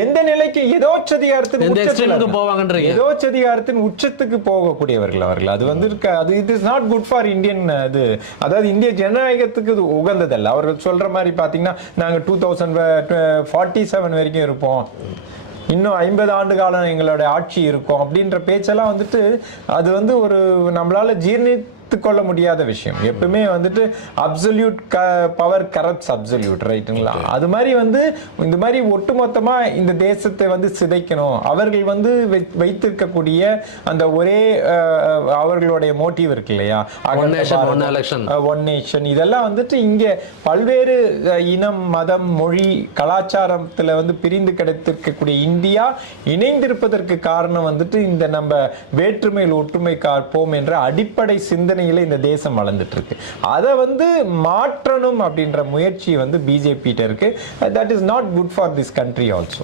எந்த நிலைக்கு எதோச்சதிகாரத்தின் உச்சத்துக்கு போகக்கூடியவர்கள் அவர்கள். அது வந்து அது it is not good for Indian. அது அதாவது இந்திய ஜனநாயகத்துக்கு இது உகந்ததல்ல. அவர்கள் சொல்ற மாதிரி பாத்தீங்கன்னா நாங்க 2047 வரைக்கும் இருப்போம், இன்னும் 50 ஆண்டு காலம் எங்களோட ஆட்சி இருக்கும் அப்படின்ற பேச்செல்லாம் வந்துட்டு அது வந்து ஒரு நம்மளால கொள்ள முடியாத விஷயம். எப்பவுமே வந்துட்டு அப்சல்யூட் பவர் கரப்ட்ஸ் அப்சல்யூட், ரைட்டுங்களா? அது மாதிரி வந்து இந்த மாதிரி ஒட்டுமொத்தமா இந்த தேசத்தை வந்து சிதைக்கணும். அவர்கள் வந்து வைத்திருக்கக்கூடிய அந்த ஒரே அவர்களுடைய மோட்டிவ் இருக்கு இல்லையா, ஒன் நேஷன், இதெல்லாம் வந்துட்டு இங்க பல்வேறு இனம், மதம், மொழி, கலாச்சாரத்துல வந்து பிரிந்து கிடைத்திருக்கக்கூடிய இந்தியா இணைந்திருப்பதற்கு காரணம் வந்துட்டு இந்த நம்ம வேற்றுமையில் ஒற்றுமை காப்போம் என்ற அடிப்படை சிந்தனை இந்த தேசம் வளர்ந்துட்டு இருக்கு. அதை வந்து மாற்றணும் அப்படின்ற முயற்சி வந்து பிஜேபி இருக்கு. That is not good for this country also.